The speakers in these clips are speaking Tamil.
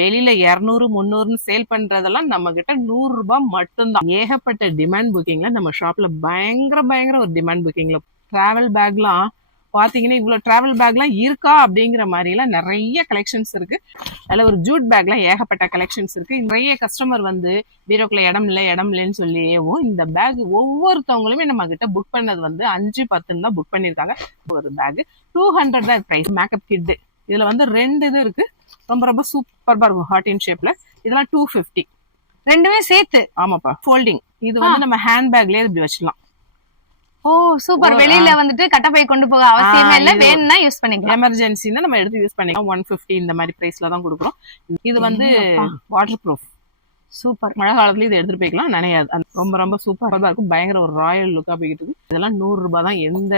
வெளியில 200 300 சேல் பண்றதெல்லாம் நம்ம கிட்ட 100 ரூபாய் மட்டும்தான். ஏகப்பட்ட டிமாண்ட் புக்கிங்ல நம்ம ஷாப்ல பயங்கர ஒரு டிமாண்ட் புக்கிங்ல டிராவல் பேக்லாம் பாத்தீங்கன்னா இவ்வளவு டிராவல் பேக்லாம் இருக்கா அப்படிங்கிற மாதிரி எல்லாம் நிறைய கலெக்ஷன்ஸ் இருக்கு. அதுல ஒரு ஜூட் பேக்லாம் ஏகப்பட்ட கலெக்ஷன்ஸ் இருக்கு. நிறைய கஸ்டமர் வந்து பீரோக்குள்ள இடம் இல்லைன்னு சொல்லியேவும் இந்த பேக் ஒவ்வொருத்தவங்களுமே நம்ம கிட்ட புக் பண்ணது வந்து 5-10 தான் புக் பண்ணிருக்காங்க. ஒரு பேக் 200 தான் பிரைஸ். மேக்கப் கிட் இதுல வந்து 2 இது இருக்கு. ரொம்ப சூப்பர்பா இருக்கும். ஹார்ட் இன் ஷேப்ல இதெல்லாம் 250 ரெண்டுமே சேர்த்து. ஆமாப்பா. ஃபோல்டிங் இது வந்து நம்ம ஹேண்ட் பேக்லயே இப்படி வச்சுக்கலாம். ஓ சூப்பர். வெளியில வந்துட்டு கட்டப்பை கொண்டு போக அவசியமே இல்ல, வேணும்னா யூஸ் பண்ணிக்கலாம். எமர்ஜென்சினா நம்ம எடுத்து யூஸ் பண்ணிக்கலாம். 150 இந்த மாதிரி பிரைஸ்ல தான் கொடுக்குறோம். இது வந்து வாட்டர் ப்ரூஃப். சூப்பர். மழை காலத்துல இது எடுத்துட்டு போய்க்கலாம், நனையாது. ரொம்ப சூப்பரா இருக்கும். பயங்கர ஒரு ராயல் லுக்கா போயிட்டு இருக்கு. இதெல்லாம் 100 ரூபாய் தான். எந்த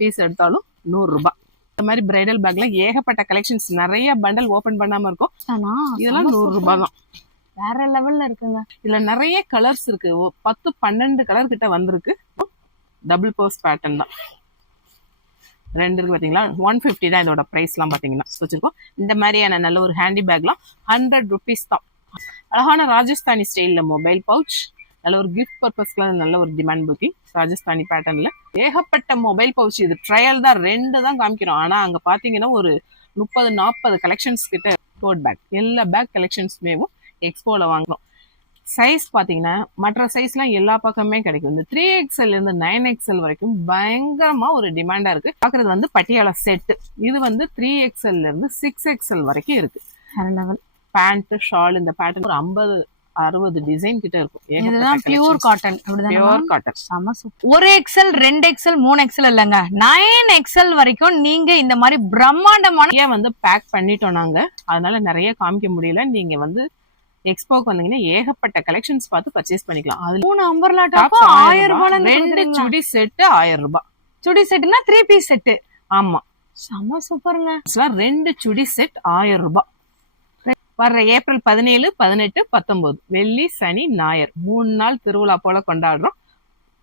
பீஸ் எடுத்தாலும் 100 ரூபாய். இந்த மாதிரி பிரைடல் பேக்ல ஏகப்பட்ட கலெக்ஷன்ஸ் நிறைய பண்டல் ஓபன் பண்ணாம இருக்கும். இதெல்லாம் 100 ரூபாய் தான். வேற லெவல்ல இருக்குங்க. இதுல நிறைய கலர்ஸ் இருக்கு. 10-12 கலர் கிட்ட வந்திருக்கு. டபுள் பர்ஸ் பேட்டர்ன் தான். 2 இருக்கு பாத்தீங்களா. 150 தான் இதோட பிரைஸ் எல்லாம் பாத்தீங்கன்னா வச்சிருக்கோம். இந்த மாதிரியான நல்ல ஒரு ஹேண்டி பேக்லாம் 100 rupees தான். அழகான ராஜஸ்தானி ஸ்டைல்ல மொபைல் பவுச், நல்ல ஒரு கிஃப்ட் பர்பஸ்க்குலாம் நல்ல ஒரு டிமாண்ட் புக்கிங். ராஜஸ்தானி பேட்டர்ன்ல ஏகப்பட்ட மொபைல் பவுச். இது ட்ரையல் தான், 2 தான் காமிக்கிறோம். ஆனா அங்க பாத்தீங்கன்னா ஒரு 30-40 கலெக்ஷன்ஸ் கிட்ட டோட் பேக், எல்லா பேக் கலெக்ஷன்ஸ்மேவும் எக்ஸ்போல வாங்குறோம். சைஸ் பாத்தீங்கன்னா மற்ற சைஸ்லாம் எல்லா பக்கமே கிடைக்கும். இந்த 3XL இருந்து 9XL வரைக்கும் பயங்கரமா ஒரு டிமாண்டா இருக்கு. பாக்குறது வந்து பட்டியாலா செட். இது வந்து 3XL இருந்து 6XL வரைக்கும் இருக்கு. பேண்ட், ஷால், இந்த பேட்டர்ன் ஒரு 50-60 டிசைன் கிட்ட இருக்கும். இதுதான் பியூர் காட்டன். அப்படிதான் பியூர் காட்டன். செம சூப்பர். 1XL 2XL 3XL இல்லங்க, 9XL வரைக்கும் நீங்க இந்த மாதிரி பிரம்மாண்டமான வந்து பேக் பண்ணிட்டோம் நாங்க. அதனால நிறைய காமிக்க முடியல. நீங்க வந்து எக்ஸ்போக்கு வந்தீங்கன்னா ஏகப்பட்ட கலெக்ஷன்ஸ் பார்த்து பர்ச்சேஸ் பண்ணிக்கலாம். அதுல 3 அம்பர்லா டாப் 1000 ரூபாய்ல 2 சுடி செட் 1000 ரூபாய். சுடி செட்னா 3 பீஸ் செட். ஆமா, செம சூப்பர்ங்க. 2 சுடி செட் 1000 ரூபாய். வர்ற ஏப்ரல் 17, 18, 19 வெள்ளி, சனி, ஞாயிறு 3 நாள் திருவிழா போல கொண்டாடுறோம்.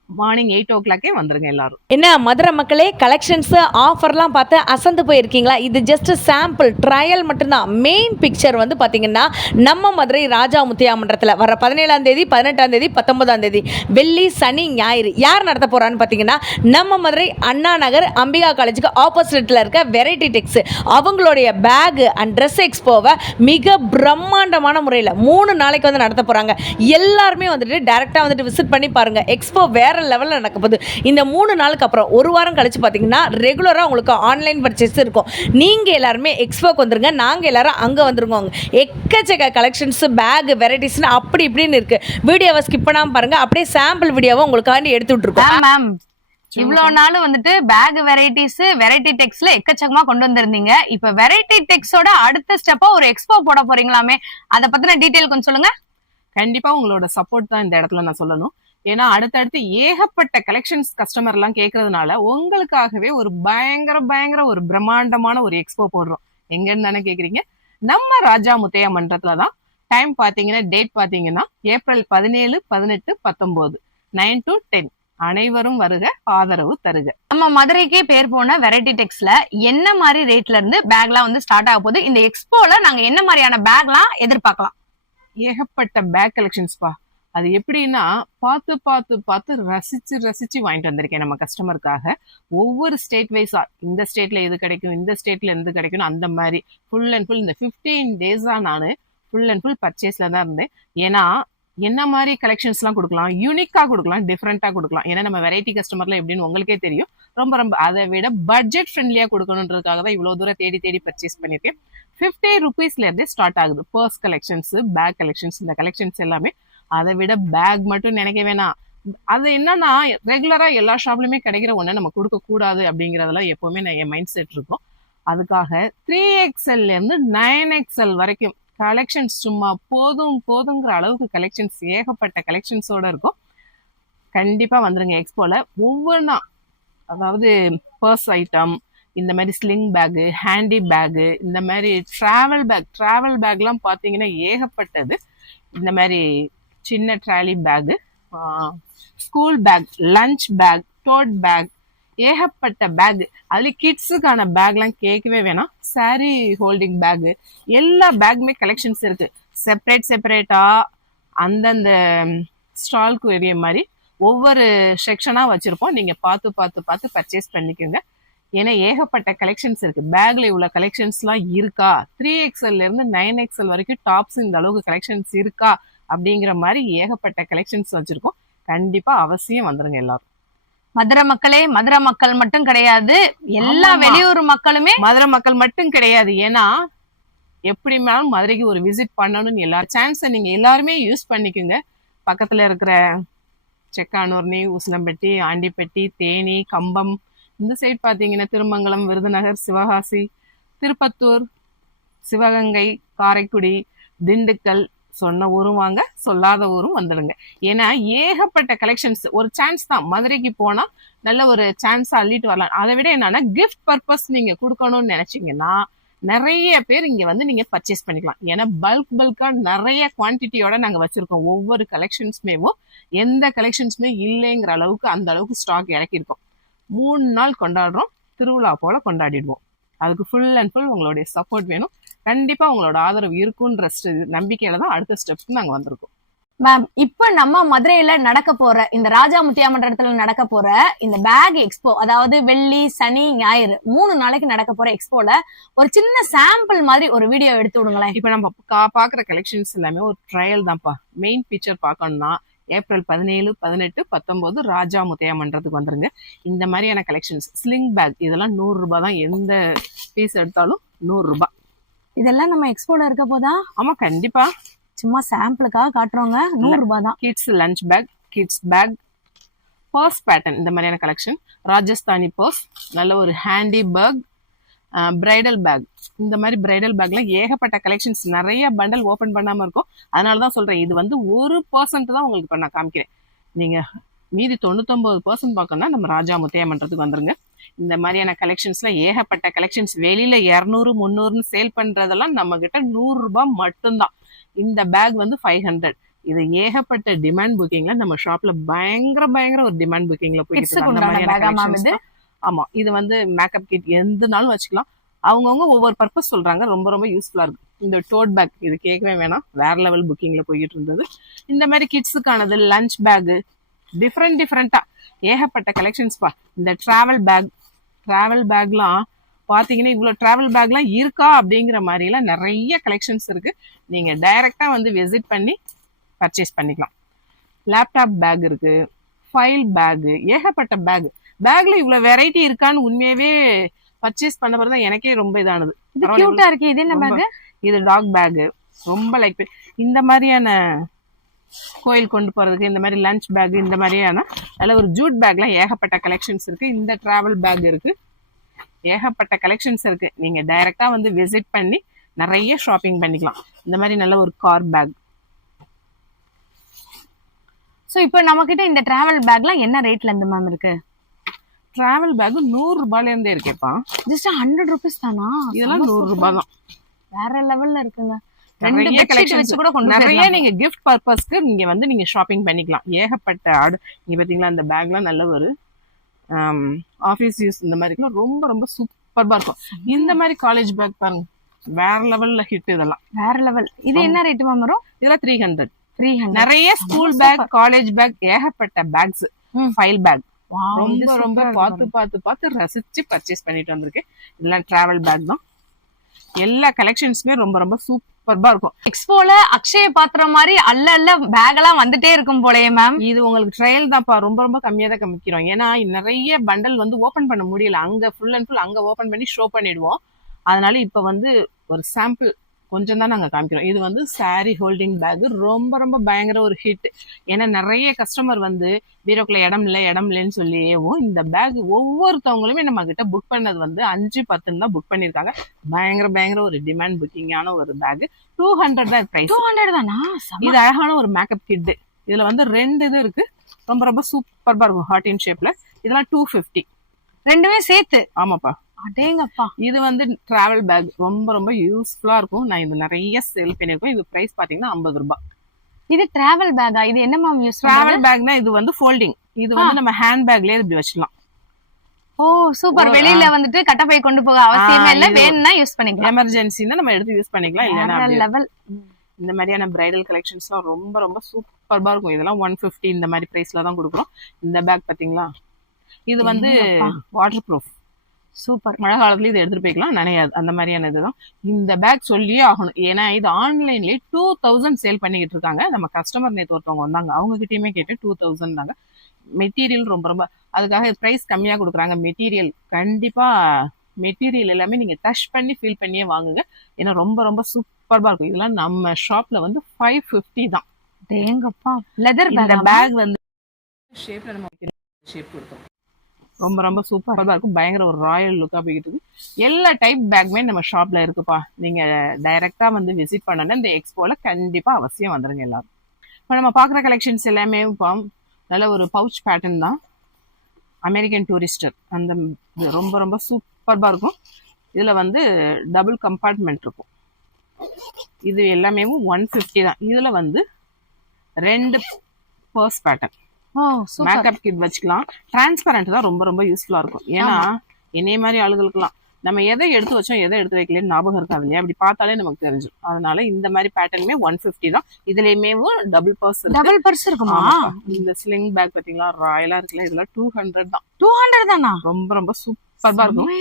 மார்னிங் 8 o'clock வந்துருங்க எல்லாரும். என்ன மதுரை மக்களே, கலெக்ஷன்ஸ் ஆஃபர்லாம் பார்த்து அசந்து போயிருக்கீங்களா? இது ஜஸ்ட் சாம்பிள் ட்ரையல் மட்டும்தான். மெயின் பிக்சர் வந்து பார்த்தீங்கன்னா நம்ம மதுரை ராஜா முத்தையா மன்றத்தில் வர 17ஆம் தேதி, 18ஆம் தேதி, 19ஆம் தேதி வெள்ளி, சனி, ஞாயிறு யார் நடத்த போறான்னு பார்த்தீங்கன்னா நம்ம மதுரை அண்ணா நகர் அம்பிகா காலேஜுக்கு ஆப்போசிட்டில் இருக்க வெரைட்டி டெக்ஸ் அவங்களுடைய பேக் அண்ட் ட்ரெஸ் எக்ஸ்போவை மிக பிரம்மாண்டமான முறையில் 3 நாளைக்கு வந்து நடத்த போகிறாங்க. எல்லாருமே வந்துட்டு டேரெக்டாக வந்துட்டு விசிட் பண்ணி பாருங்கள். எக்ஸ்போ வேற லெவலில் நடக்க போகுது. இந்த 3 நாளுக்கு அப்புறம் ஒரு வாரம் கழிச்சு பார்த்தீங்கன்னா ரெகுலராக உங்களுக்கு ஆன்லைன் பர்ச்சேஸ் இருக்கும். நீங்கள் எல்லாருமே எக்ஸ்போக்கு வந்துருங்க, நாங்கள் எல்லாரும் அங்கே வந்துருங்க. எக்கச்சக்க கலெக்ஷன்ஸ், பேக், வெரைட்டிஸ்னு அப்படி இப்படின்னு இருக்கு. வீடியோவை ஸ்கிப் பண்ணாமல் பாருங்க. அப்படியே சாம்பிள் வீடியோவை உங்களுக்காண்டி எடுத்து விட்டுருக்கோம். மேம் இவ்வளவு நாள் வந்துட்டு பேக் வெரைட்டிஸ், வெரைட்டி டெக்ஸ்ல எக்கச்சக்கமா கொண்டு வந்திருந்தீங்க. இப்ப வெரைட்டி டெக்ஸோட அடுத்த ஸ்டெப்பா ஒரு எக்ஸ்போ போட போறீங்களாமே, அதை பத்தின டீடைல் கொஞ்சம் சொல்லுங்க. கண்டிப்பா உங்களோட சப்போர்ட் தான் இந்த இடத்துல நான் சொல்லணும். ஏன்னா அடுத்தடுத்து ஏகப்பட்ட கலெக்ஷன்ஸ் கஸ்டமர் எல்லாம் கேட்கறதுனால உங்களுக்காகவே ஒரு பயங்கர ஒரு பிரம்மாண்டமான ஒரு எக்ஸ்போ போடுறோம். எங்கன்னு தானே கேக்குறீங்க? நம்ம ராஜா முத்தையா மன்றத்துலதான். டைம் பாத்தீங்கன்னா, டேட் பாத்தீங்கன்னா ஏப்ரல் 17, 18, 19 9 to 10. அனைவரும் வருக, ஆதரவு தருக. நம்ம மதுரைக்கே பேர் போன வெரைட்டி டெக்ஸ்ல என்ன மாதிரி ரேட்ல இருந்து பேக்லாம் வந்து ஸ்டார்ட் ஆக போகுது? இந்த எக்ஸ்போல நாங்க என்ன மாதிரியான பேக்லாம் எதிர்பார்க்கலாம்? ஏகப்பட்ட பேக் கலெக்ஷன்ஸ் பா. அது எப்படின்னா பார்த்து ரசிச்சு வாங்கிட்டு வந்திருக்கேன் நம்ம கஸ்டமருக்காக. ஒவ்வொரு ஸ்டேட் வைஸா இந்த ஸ்டேட்ல எது கிடைக்கும், இந்த ஸ்டேட்ல எது கிடைக்கும், அந்த மாதிரி ஃபுல் அண்ட் ஃபுல் இந்த 15 டேஸா நான் ஃபுல் அண்ட் ஃபுல் பர்ச்சேஸ்ல தான் இருந்தேன். ஏன்னா என்ன மாதிரி கலெக்ஷன்ஸ் எல்லாம் கொடுக்கலாம், யூனிக்கா கொடுக்கலாம், டிஃப்ரெண்டா கொடுக்கலாம். ஏன்னா நம்ம வெரைட்டி கஸ்டமர்ல எப்படின்னு உங்களுக்கே தெரியும். ரொம்ப அதை விட பட்ஜெட் ஃப்ரெண்ட்லியா கொடுக்கணுன்றதுக்காக தான் இவ்வளவு தூரம் தேடி பர்ச்சேஸ் பண்ணிருக்கேன். 50 rupeesல இருந்தே ஸ்டார்ட் ஆகுது. பர்ஸ் கலெக்ஷன்ஸ், பேக் கலெக்ஷன்ஸ், இந்த கலெக்ஷன்ஸ் எல்லாமே. அதை விட பேக் மட்டும் நினைக்க வேணாம். அது என்னன்னா ரெகுலரா எல்லா ஷாப்லயுமே கிடைக்கிற ஒண்ணு நம்ம கொடுக்க கூடாது அப்படிங்கறதெல்லாம் எப்பவுமே நான் என் மைண்ட் செட் இருக்கும். அதுக்காக 3XL இருந்து 9XL வரைக்கும் கலெக்ஷன்ஸ் சும்மா போதுங்கிற அளவுக்கு கலெக்ஷன்ஸ், ஏகப்பட்ட கலெக்ஷன்ஸோட இருக்கும். கண்டிப்பா வந்துருங்க எக்ஸ்போல. ஒவ்வொன்றா, அதாவது பர்ஸ் ஐட்டம், இந்த மாதிரி ஸ்லிங் பேகு, ஹேண்டி பேகு, இந்த மாதிரி டிராவல் பேக்லாம் பார்த்தீங்கன்னா ஏகப்பட்டது. இந்த மாதிரி சின்ன trolley bag, school bag, lunch bag, tote bag, ஏகப்பட்ட பேக், அதுல கிட்ஸுக்கான பேக்லாம் கேட்கவே வேணாம். சாரி ஹோல்டிங் பேக், எல்லா பேக்குமே கலெக்ஷன்ஸ் இருக்கு. செப்பரேட்டா அந்தந்த ஸ்டால்க்கு எரிய மாதிரி ஒவ்வொரு செக்ஷனா வச்சிருப்போம். நீங்க பார்த்து பர்ச்சேஸ் பண்ணிக்கோங்க. ஏன்னா ஏகப்பட்ட கலெக்ஷன்ஸ் இருக்கு. பேக்ல இவ்வளவு கலெக்ஷன்ஸ்லாம் இருக்கா, 3XL இருந்து 9XL வரைக்கும் டாப்ஸ் இந்த அளவுக்கு கலெக்ஷன்ஸ் இருக்கா அப்படிங்கிற மாதிரி ஏகப்பட்ட கலெக்ஷன்ஸ் வச்சிருக்கோம். கண்டிப்பா அவசியம் வந்துருங்க எல்லாரும். மதுரை மக்களே, மதுரை மக்கள் மட்டும் கிடையாது, எல்லா வெளியூர் மக்களுமே. மதுரை மக்கள் மட்டும் கிடையாது, ஏன்னா எப்படினாலும் மதுரைக்கு ஒரு விசிட் பண்ணணும்னு எல்லாரும் சான்ஸை நீங்க எல்லாருமே யூஸ் பண்ணிக்கோங்க. பக்கத்துல இருக்கிற செக்கானூர்னி, உசிலம்பட்டி, ஆண்டிப்பட்டி, தேனி, கம்பம், இந்த சைட் பாத்தீங்கன்னா திருமங்கலம், விருதுநகர், சிவகாசி, திருப்பத்தூர், சிவகங்கை, காரைக்குடி, திண்டுக்கல், சொன்ன ஊரும் வாங்க, சொல்லாத ஊரும் வந்துடுங்க. ஏன்னா ஏகப்பட்ட கலெக்ஷன்ஸ். ஒரு சான்ஸ் தான், மதுரைக்கு போனா நல்ல ஒரு சான்ஸ் அள்ளிட்டு வரலாம். அதை விட என்னன்னா கிஃப்ட் பர்பஸ் நீங்க கொடுக்கணும்னு நினைச்சீங்கன்னா நிறைய பேர் இங்க வந்து நீங்க பர்ச்சேஸ் பண்ணிக்கலாம். ஏன்னா பல்கா நிறைய குவான்டிட்டியோட நாங்க வச்சிருக்கோம். ஒவ்வொரு கலெக்ஷன்ஸ்மேவும் எந்த கலெக்ஷன்ஸுமே இல்லைங்கிற அளவுக்கு அந்த அளவுக்கு ஸ்டாக் இறக்கியிருக்கோம். 3 நாள் கொண்டாடுறோம், திருவிழா போல கொண்டாடிடுவோம். அதுக்கு ஃபுல் அண்ட் ஃபுல் உங்களுடைய சப்போர்ட் வேணும். கண்டிப்பா உங்களோட ஆதரவு இருக்குன்ற நம்பிக்கையில தான் அடுத்த ஸ்டெப்ஸ்க்கு நாங்க வந்திருக்கோம். மேம், இப்ப நம்ம மதுரையில நடக்க போற இந்த ராஜா முத்தியா மன்றத்துல நடக்க போற இந்த பேக் எக்ஸ்போ, அதாவது வெள்ளி, சனி, ஞாயிறு 3 நாளைக்கு நடக்க போற எக்ஸ்போல ஒரு சின்ன சாம்பிள் மாதிரி ஒரு வீடியோ எடுத்து விடுங்களேன். இப்ப நம்ம பாக்குற கலெக்ஷன்ஸ் எல்லாமே ஒரு ட்ரையல் தான்ப்பா. மெயின் பிக்சர் பார்க்கணும்னா ஏப்ரல் 17, 18, 19 ராஜா முத்தையா மன்றத்துக்கு வந்துருங்க. இந்த மாதிரியான கலெக்ஷன்ஸ், ஸ்லிங் பேக், இதெல்லாம் 100 ரூபாய் தான். எந்த பீஸ் எடுத்தாலும் 100 ரூபாய். இதெல்லாம் நம்ம எக்ஸ்போல இருக்க போதா? ஆமா, கண்டிப்பா. சும்மா சாம்பிளுக்காக காட்டுறோங்க. 100 ரூபாய் தான். Kids lunch bag, kids bag, purse pattern, இந்த மாதிரியான கலெக்ஷன். ராஜஸ்தானி பர்ஸ், நல்ல ஒரு ஹேண்டி பேக், பிரைடல் பேக், இந்த மாதிரி பிரைடல் பேக்ல ஏகப்பட்ட கலெக்ஷன்ஸ். நிறைய பண்டல் ஓபன் பண்ணாம இருக்கும். அதனாலதான் சொல்றேன், இது வந்து 1% தான் உங்களுக்கு இப்ப நான் காமிக்கிறேன். நீங்க மீதி 99% பார்க்கணும்னா நம்ம ராஜா முத்தையா மன்றத்துக்கு வந்துருங்க. இந்த மாதிரியான கலெக்ஷன்ஸ்ல ஏகப்பட்ட கலெக்ஷன்ஸ். வெளியில 200, 300 சேல் பண்றதெல்லாம் நம்ம கிட்ட 100 ரூபாய் மட்டும்தான். இந்த பேக் வந்து 500. இது ஏகப்பட்ட டிமாண்ட் புக்கிங்ல நம்ம ஷாப்ல பயங்கர ஒரு டிமாண்ட் புக்கிங்ல போயிட்டு. ஆமா, இது வந்து மேக்கப் கிட் எந்த நாளும் வச்சுக்கலாம். அவங்கவுங்க ஒவ்வொரு பர்பஸ் சொல்றாங்க. ரொம்ப யூஸ்ஃபுல்லா இருக்கு. இந்த டோட் பேக், இது கேட்கவே வேணாம், வேற லெவல் புக்கிங்ல போயிட்டு இருந்தது. இந்த மாதிரி கிட்ஸுக்கானது, லஞ்ச் பேக், டிஃப்ரெண்டா ஏகப்பட்ட கலெக்ஷன்ஸ் பா. இந்த டிராவல் பேக்லாம் பாத்தீங்கன்னா இவ்வளவு டிராவல் பேக்லாம் இருக்கா அப்படிங்கிற மாதிரி எல்லாம் நிறைய கலெக்ஷன்ஸ் இருக்கு. நீங்க டைரக்டா வந்து விசிட் பண்ணி பர்ச்சேஸ் பண்ணிக்கலாம். லேப்டாப் பேக் இருக்கு, ஃபைல் பேக், ஏகப்பட்ட பேக்ல இவ்வளவு வெரைட்டி இருக்கான்னு உண்மையாவே பர்ச்சேஸ் பண்ண பிறகு எனக்கே ரொம்ப இதானது. இருக்கு. இது என்ன பேக்? இது டாக் பேக். ரொம்ப லைக் இந்த மாதிரியான கோயில் கொண்டு போறதுக்கு, இந்த மாதிரி லஞ்ச் பேக், இந்த மாதிரியான நல்ல ஒரு ஜூட் பேக்ல ஏகப்பட்ட கலெக்ஷன்ஸ் இருக்கு. இந்த டிராவல் பேக் இருக்கு, ஏகப்பட்ட கலெக்ஷன்ஸ் இருக்கு. நீங்க டைரக்டா வந்து விசிட் பண்ணி நிறைய ஷாப்பிங் பண்ணிக்கலாம். இந்த மாதிரி நல்ல ஒரு கார் பேக். சோ இப்போ நம்ம கிட்ட இந்த டிராவல் பேக்லாம் என்ன ரேட்ல இருந்து மேம் இருக்கு? டிராவல் பேக் 100 ரூபாயில இருந்தே இருக்கேப்பா. ஜஸ்ட் 100 ரூபீஸ் தானா? இதெல்லாம் 100 ரூபாய் தான். வேற லெவல்ல இருக்குங்க. நிறைய கலெக்ஷன்ஸ் கூட நிறைய நீங்க கிஃப்ட் பர்பஸ்க்கு நீங்க வந்து நீங்க ஷாப்பிங் பண்ணிக்கலாம். ஏகப்பட்ட நீங்க பாத்தீங்களா இந்த பேக்லாம் நல்ல ஒரு ஆபீஸ் யூஸ், இந்த மாதிரி ரொம்ப சூப்பர்பா இருக்கும். இந்த மாதிரி காலேஜ் பேக் பாருங்க, வேற லெவல்ல ஹிட். இதெல்லாம் வேற லெவல். இது என்ன ரேட் மேம் வரும்? இதெல்லாம் 300. நிறைய ஸ்கூல் பேக், காலேஜ் பேக், ஏகப்பட்ட பேக்ஸ், ஃபைல் பேக் ரொம்ப பார்த்து ரசிச்சு பர்ச்சேஸ் பண்ணிட்டு வந்திருக்கேன். இதெல்லாம் டிராவல் பேக் தான். எல்லா கலெக்ஷன்ஸுமே ரொம்ப சூப்பர்பா இருக்கும். எக்ஸ்போல அக்ஷய பாத்திரம் மாதிரி அல்ல பேக் எல்லாம் வந்துட்டே இருக்கும் போலயே மேம். இது உங்களுக்கு ட்ரையல் தான்ப்பா. ரொம்ப கம்மியா தான் காமிக்கிறோம். ஏன்னா நிறைய பண்டல் வந்து ஓபன் பண்ண முடியல. அங்க ஃபுல் அண்ட் ஃபுல் அங்க ஓபன் பண்ணி ஷோ பண்ணிடுவோம். அதனால இப்ப வந்து ஒரு சாம்பிள் கொஞ்சம் தான் நாங்க காமிக்கிறோம். இது வந்து சாரி ஹோல்டிங் பேக், ரொம்ப பயங்கர ஒரு ஹிட். ஏன்னா நிறைய கஸ்டமர் வந்து பீரோக்குள்ள இடம் இல்லைன்னு சொல்லியேவும் இந்த பேக் ஒவ்வொருத்தவங்களுமே நம்ம கிட்ட புக் பண்ணது வந்து 5-10 தான் புக் பண்ணிருக்காங்க. பயங்கர ஒரு டிமாண்ட் புக்கிங்கான ஒரு பேக். 200 தான் பிரைஸ். 200 தானா? இது அழகான ஒரு மேக்கப் கிட். இதுல வந்து 2 இது இருக்கு. ரொம்ப சூப்பர்பா இருக்கும், ஹார்ட் இன் ஷேப்ல. இதெல்லாம் 250. ரெண்டுமே சேர்த்து? ஆமாப்பா. அடேங்கப்பா. இது வந்து டிராவல் பேக், ரொம்ப யூஸ்ஃபுல்லா இருக்கும். நான் இது நிறைய சேல் பண்ணிருக்கேன். இது பிரைஸ் பாத்தீங்கன்னா 50 ரூபாய். இது டிராவல் பேக்கா? இது என்ன மேம் யூஸ்? டிராவல் பேக்னா இது வந்து ஃபோல்டிங். இது வந்து நம்ம ஹேண்ட் பேக்லயே இப்படி வச்சுக்கலாம். ஓ சூப்பர். வெளியில வந்துட்டு கட்டப்பை கொண்டு போக அவசியமே இல்ல, வேணும்னா யூஸ் பண்ணிக்கலாம். எமர்ஜென்சின்னா நம்ம எடுத்து யூஸ் பண்ணிக்கலாம். இல்லைன்னா லெவல். இந்த மாதிரியான பிரைடல் கலெக்ஷன்ஸ்லாம் ரொம்ப ரொம்ப சூப்பர்பா இருக்கும். இதெல்லாம் 150 இந்த மாதிரி பிரைஸ்ல தான் கொடுக்குறோம். இந்த பேக் பாத்தீங்களா, இது வந்து வாட்டர் ப்ரூஃப். சூப்பர். மழை காலத்துல இது எடுத்துட்டு போய்க்கலாம், நனையாது. அந்த மாதிரியான இதுதான். இந்த பேக் சொல்லியே ஆகணும். ஏன்னா இது ஆன்லைன்லயே 2000 சேல் பண்ணிக்கிட்டு இருக்காங்க. நம்ம கஸ்டமர் நேத்து ஒருத்தவங்க வந்தாங்க, அவங்க கிட்டயுமே கேட்டு 2000 தாங்க. மெட்டீரியல் ரொம்ப ரொம்ப அதுக்காக பிரைஸ் கம்மியா கொடுக்குறாங்க. மெட்டீரியல் கண்டிப்பா மெட்டீரியல் எல்லாமே நீங்க டச் பண்ணி ஃபீல் பண்ணியே வாங்குங்க. ஏன்னா ரொம்ப ரொம்ப சூப்பர்பா இருக்கும். இதெல்லாம் நம்ம ஷாப்ல வந்து 550 தான். தேங்கப்பா. லெதர் இந்த பேக் வந்து ஷேப்ல நம்ம ஷேப் கொடுத்தோம். ரொம்ப ரொம்ப சூப்பர்பா இருக்கும். பயங்கர ஒரு ராயல் லுக்கா போயிட்டு இருக்கு. எல்லா டைப் பேக்குமே நம்ம ஷாப்ல இருக்குப்பா. நீங்க டைரக்டா வந்து விசிட் பண்ணனா இந்த எக்ஸ்போல கண்டிப்பா அவசியம் வந்துருங்க எல்லாரும். இப்போ நம்ம பாக்குற கலெக்ஷன்ஸ் எல்லாமே நல்ல ஒரு பவுச் பேட்டர்ன் தான். அமெரிக்கன் டூரிஸ்டர் அந்த ரொம்ப ரொம்ப சூப்பர்பா இருக்கும். இதுல வந்து டபுள் கம்பார்ட்மெண்ட் இருக்கும். இது எல்லாமே 150 தான். இதுல வந்து 2 பர்ஸ் பேட்டர்ன். மேக்கப் கிட் வச்சுக்கலாம். டிரான்ஸ்பரண்ட் தான் ரொம்ப ரொம்ப யூஸ்ஃபுல்லா இருக்கும். ஏன்னா என்னைய மாதிரி ஆளுகளுக்குலாம் நம்ம எதை எடுத்து வச்சோம் எதை எடுத்து வைக்கலன்னு ஞாபகம் இருக்காது இல்லையா, அப்படி பார்த்தாலே நமக்கு தெரிஞ்சிடும். அதனால இந்த மாதிரி பேட்டர்னுமே 150 தான். இதுலயுமே டபுள் பர்ஸ் இருக்குமா? இந்த ஸ்லிங் பேக் பாத்தீங்களா, ராயலா இருக்குல்ல, இதெல்லாம் 200 தான். 200 தானா? ரொம்ப ரொம்ப சூப்பர்பா இருக்கும்.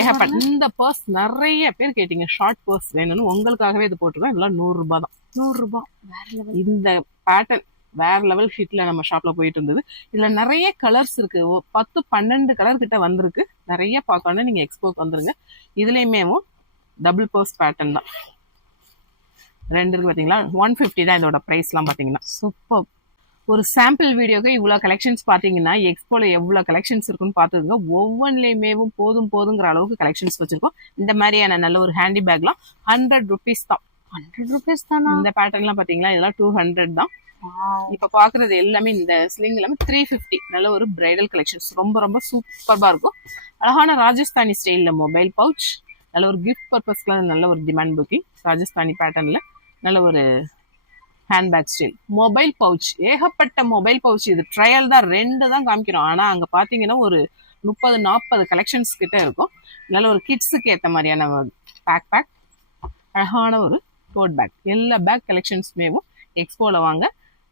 ஏகப்பட்ட இந்த பர்ஸ் நிறைய பேர் கேட்டீங்க, ஷார்ட் பர்ஸ் வேணும்னு. உங்களுக்காகவே இது போட்டுருக்கோம். இதெல்லாம் 100 ரூபாய் தான். 100 ரூபாய். இந்த பேட்டர்ன் வேற லெவல் ஷீட்ல நம்ம ஷாப்ல போயிட்டு இருந்தது. இதுல நிறைய கலர்ஸ் இருக்கு. 10-12 கலர் கிட்ட வந்திருக்கு. நிறைய பார்க்கணும். நீங்க எக்ஸ்போக்கு வந்துருங்க. இதுலயுமே டபுள் பர்ஸ் பேட்டர்ன் தான். 2 இருக்கு பாத்தீங்களா, 150 தான் இதோட பிரைஸ் எல்லாம் பாத்தீங்கன்னா. சூப்பர். ஒரு சாம்பிள் வீடியோக்கு இவ்வளவு கலெக்ஷன்ஸ் பாத்தீங்கன்னா எக்ஸ்போல எவ்வளவு கலெக்ஷன்ஸ் இருக்குன்னு பாத்துருங்க. ஒவ்வொன்றிலயுமே போதுங்கிற அளவுக்கு கலெக்ஷன்ஸ் வச்சிருக்கோம். இந்த மாதிரியான நல்ல ஒரு ஹேண்டி பேக்லாம் 100 rupees தான். 100 rupees தானா? இந்த பேட்டர்ன் எல்லாம் பாத்தீங்களா, இதெல்லாம் 200 தான். இப்ப பாக்குறது எல்லாமே இந்த ஸ்லிங் எல்லாமே 350. நல்ல ஒரு பிரைடல் கலெக்ஷன்ஸ் ரொம்ப ரொம்ப சூப்பர்பா இருக்கும். அழகான ராஜஸ்தானி ஸ்டைல்ல மொபைல் பவுச். நல்ல ஒரு கிஃப்ட் பர்பஸ்க்குலாம் நல்ல ஒரு டிமாண்ட் புக்கிங். ராஜஸ்தானி பேட்டர்ன்ல நல்ல ஒரு ஹேண்ட்பேக் ஸ்டைல் மொபைல் பவுச். ஏகப்பட்ட மொபைல் பவுச். இது ட்ரையல் தான், 2 தான் காமிக்கிறோம். ஆனா அங்க பாத்தீங்கன்னா ஒரு 30-40 கலெக்ஷன்ஸ் கிட்ட இருக்கும். நல்ல ஒரு கிட்ஸுக்கு ஏற்ற மாதிரியான பேக் அழகான ஒரு டோட் பேக். எல்லா பேக் கலெக்ஷன்ஸ்மேவும் எக்ஸ்போல வாங்க.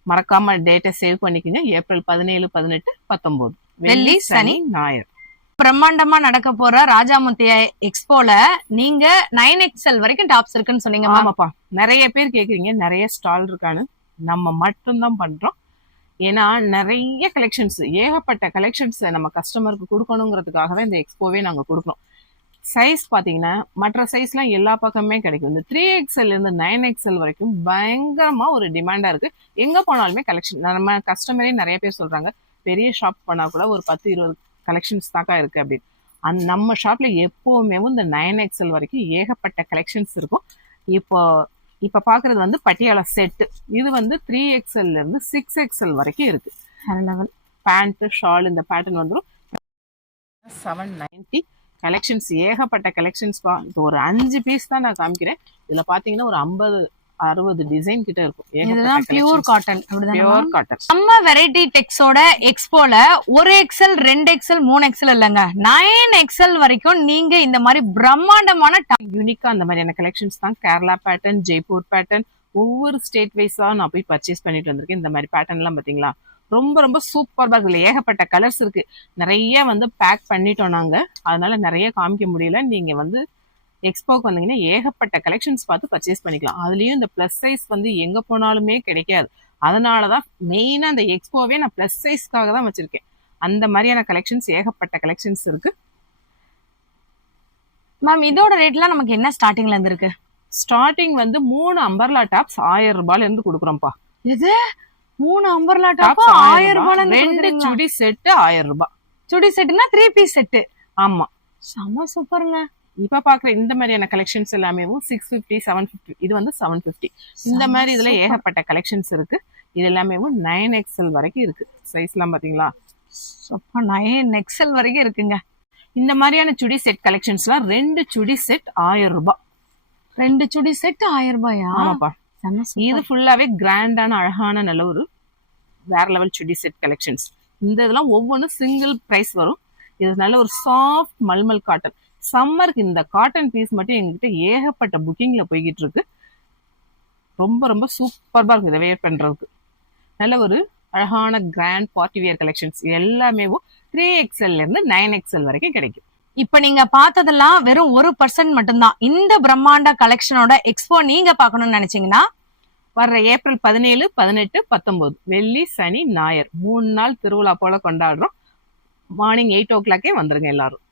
மறக்காம டேட்டை சேவ் பண்ணிக்கங்க. ஏப்ரல் 17, 18, 19 வெள்ளி சனி ஞாயிறு பிரம்மாண்டமா நடக்க போற ராஜாமுத்தியா எக்ஸ்போல நீங்க 9XL வரைக்கும் டாப்ஸ் இருக்குன்னு சொன்னீங்க. ஆமாப்பா, நிறைய பேர் கேக்குறீங்க நிறைய ஸ்டால் இருக்கான்னு. நம்ம மட்டும்தான் பண்றோம். ஏன்னா நிறைய கலெக்ஷன்ஸ், ஏகப்பட்ட கலெக்ஷன்ஸ் நம்ம கஸ்டமருக்கு கொடுக்கணுங்கிறதுக்காகவே இந்த எக்ஸ்போவே நாங்க கொடுக்குறோம். சைஸ் பாத்தீங்கன்னா மற்ற சைஸ்லாம் எல்லா பக்கமே கிடைக்கும். இந்த 3XL இருந்து 9XL வரைக்கும் பயங்கரமா ஒரு டிமாண்டா இருக்கு. எங்க போனாலுமே கலெக்ஷன். நம்ம கஸ்டமரே நிறைய பேர் சொல்றாங்க, பெரிய ஷாப் பண்ணா கூட ஒரு 10-20 கலெக்ஷன்ஸ் தாக்கா இருக்கு அப்படின்னு. நம்ம ஷாப்ல எப்பவுமே இந்த 9XL வரைக்கும் ஏகப்பட்ட கலெக்ஷன்ஸ் இருக்கும். இப்ப பாக்குறது வந்து பட்டியாலா செட். இது வந்து 3XL இருந்து 6XL வரைக்கும் இருக்கு. பேண்ட் ஷால் இந்த பேட்டர்ன் வந்துடும். 790 கலெக்ஷன்ஸ். ஏகப்பட்ட கலெக்ஷன்ஸ். இப்போ ஒரு 5 பீஸ் தான் நான் காமிக்கிறேன். இதுல பாத்தீங்கன்னா ஒரு 50-60 டிசைன் கிட்ட இருக்கும். இதுதான் பியூர் காட்டன். Pure cotton. நம்ம வெரைட்டி டெக்ஸோட எக்ஸ்போல 1XL 2XL 3XL இல்லங்க 9XL வரைக்கும் நீங்க இந்த மாதிரி பிரம்மாண்டமான யூனிக்கா அந்த மாதிரியான கலெக்ஷன்ஸ் தான். கேரளா பேட்டர்ன், ஜெய்ப்பூர் பேட்டர்ன், ஒவ்வொரு ஸ்டேட் வைஸா நான் போய் பர்ச்சேஸ் பண்ணிட்டு வந்திருக்கேன். இந்த மாதிரி பேட்டர்ன் எல்லாம் பாத்தீங்களா ரொம்ப ரொம்ப சூப்பர்பா இருக்கு. ஏகப்பட்ட கலர்ஸ் இருக்கு. நிறைய வந்து பேக் பண்ணிட்டோம் நாங்க, அதனால நிறைய காமிக்க முடியல. நீங்க வந்து எக்ஸ்போக்கு வந்தீங்கன்னா ஏகப்பட்ட கலெக்ஷன்ஸ் பார்த்து பர்ச்சேஸ் பண்ணிக்கலாம். அதுலயும் இந்த பிளஸ் சைஸ் வந்து எங்க போனாலுமே கிடைக்காது. அதனாலதான் மெயினா இந்த எக்ஸ்போவே நான் பிளஸ் சைஸ்க்காக தான் வச்சிருக்கேன். அந்த மாதிரியான கலெக்ஷன்ஸ் ஏகப்பட்ட கலெக்ஷன்ஸ் இருக்கு. மேம் இதோட ரேட்லாம் நமக்கு என்ன ஸ்டார்டிங்ல இருந்து இருக்கு? ஸ்டார்டிங் வந்து 3 அம்பர்லா டாப்ஸ் 1000 ரூபாயில இருந்து கொடுக்குறோம்ப்பா. இது 3 அம்பர்லா டாப் 1000 ரூபாயில இருந்து. 2 சுடி செட் 1000 ரூபாய். சுடி செட்னா 3 பீஸ் செட். ஆமா, செம சூப்பர்ங்க. இப்ப பாக்குற இந்த மாதிரியான கலெக்ஷன்ஸ் எல்லாமே 650, 750. இது வந்து 750. இந்த மாதிரி இதுல ஏகப்பட்ட கலெக்ஷன்ஸ் இருக்கு. இது எல்லாமே 9XL வரைக்கும் இருக்கு. சைஸ் எல்லாம் பாத்தீங்களா, 9XL வரைக்கும் இருக்குங்க. இந்த மாதிரியான சுடி செட் கலெக்ஷன்ஸ்லாம் 2 சுடி செட் 1000 ரூபாய். 2 சுடி செட் 1000 ரூபாயா? ஆமாப்பா. இது ஃபுல்லாவே கிராண்டான அழகான நல்ல ஒரு வேற லெவல் சுடி செட் கலெக்ஷன்ஸ். இந்த இதெல்லாம் ஒவ்வொன்றும் சிங்கிள் பிரைஸ் வரும். இது நல்ல ஒரு சாஃப்ட் மல்மல் காட்டன். சம்மருக்கு இந்த காட்டன் பீஸ் மட்டும் எங்ககிட்ட ஏகப்பட்ட புக்கிங்ல போய்கிட்டு இருக்கு. ரொம்ப ரொம்ப சூப்பர்பா இருக்கு இதை வேர் பண்றதுக்கு. நல்ல ஒரு அழகான கிராண்ட் பார்ட்டி வியர் கலெக்ஷன்ஸ் எல்லாமே 3XL இருந்து 9XL வரைக்கும் கிடைக்கும். இப்ப நீங்க பார்த்ததெல்லாம் வெறும் 1% மட்டும்தான். இந்த பிரம்மாண்ட கலெக்ஷனோட எக்ஸ்போ நீங்க பார்க்கணும்னு நினைச்சீங்கன்னா வர்ற ஏப்ரல் 17, 18, 19 வெள்ளி சனி ஞாயிறு 3 நாள் திருவிழா போல கொண்டாடுறோம். மார்னிங் 8 o'clock வந்துருங்க எல்லாரும்.